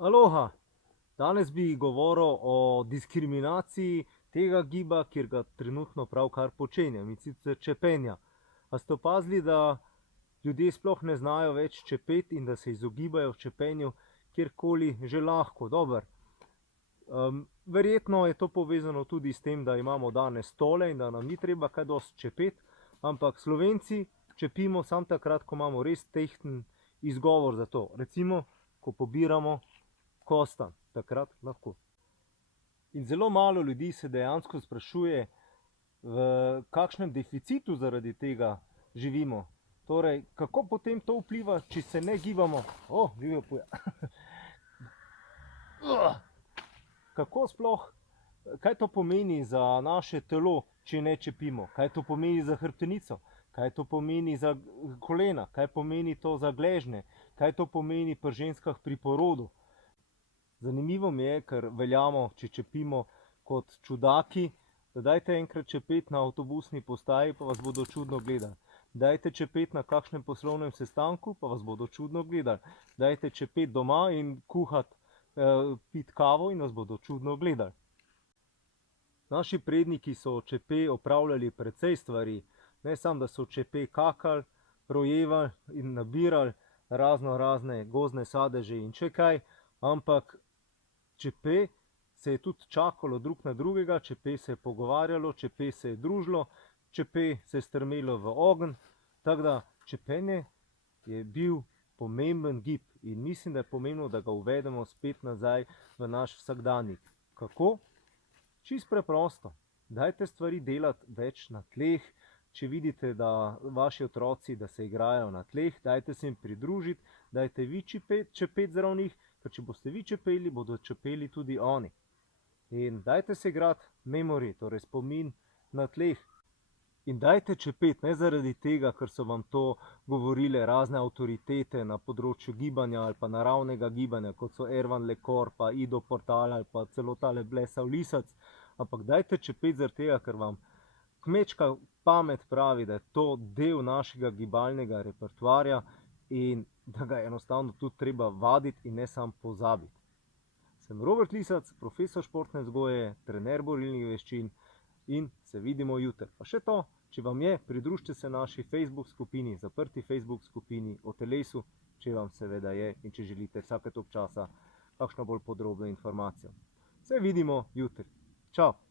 Aloha! Danes bi govoril o diskriminaciji tega giba, kjer ga trenutno pravkar počenjam, in sicer čepenja. A ste opazili, da ljudje sploh ne znajo več čepeti in da se izogibajo čepenju kjerkoli že lahko? Dobro. Verjetno je to povezano tudi s tem, da imamo danes stole in da nam ni treba kaj dosti čepeti, ampak Slovenci čepimo samo takrat, ko imamo res tehten izgovor za to. Recimo, ko pobiramo kostanj, takrat lahko. In zelo malo ljudi se dejansko sprašuje, v kakšnem deficitu zaradi tega živimo. Torej, kako potem to vpliva, če se ne gibamo? Živjo puja. Kako sploh, kaj to pomeni za naše telo, če ne čepimo? Kaj to pomeni za hrbtenico? Kaj to pomeni za kolena? Kaj pomeni to za gležnje? Kaj to pomeni pri ženskah pri porodu? Zanimivo mi je, ker veljamo, če čepimo kot čudaki, da dajte enkrat čepeti na avtobusni postaji, pa vas bodo čudno gledali. Dajte čepeti na kakšnem poslovnem sestanku, pa vas bodo čudno gledali. Dajte čepeti doma in kuhati, piti kavo in vas bodo čudno gledali. Naši predniki so čepe opravljali precej stvari. Ne samo, da so čepe kakali, rojevali in nabirali razne gozdne sadeže in še kaj, ampak čepe se je tudi čakalo drug na drugega, čepe se je pogovarjalo, čepe se je družilo, čepe se je strmelo v ogenj. Tako da čepenje je bil pomemben gib in mislim, da je pomembno, da ga uvedemo spet nazaj v naš vsakdanjik. Kako? Čisto preprosto. Dajte stvari delati več na tleh. Če vidite, da vaši otroci, da se igrajo na tleh, dajte se jim pridružiti, dajte vi čepeti zraven njih, ker če boste vi čepeli, bodo čepeli tudi oni. In dajte se igrati memory, torej spomin na tleh. In dajte čepeti, ne zaradi tega, ker so vam to govorile razne avtoritete na področju gibanja ali pa naravnega gibanja, kot so Erwan Le Corre, pa Ido Portal ali pa celo tale Blesav lisac, ampak dajte čepeti zaradi tega, ker vam kmečka pamet pravi, da je to del našega gibalnega repertoarja in da ga je enostavno tudi treba vaditi in ne samo pozabiti. Sem Robert Lisac, profesor športne vzgoje, trener borilnih veščin in se vidimo jutri. Pa še to, če vam je, pridružite se naši Facebook skupini, zaprti Facebook skupini o telesu, če vam seveda je in če želite vsake toliko časa kakšno bolj podrobno informacijo. Se vidimo jutri. Čau!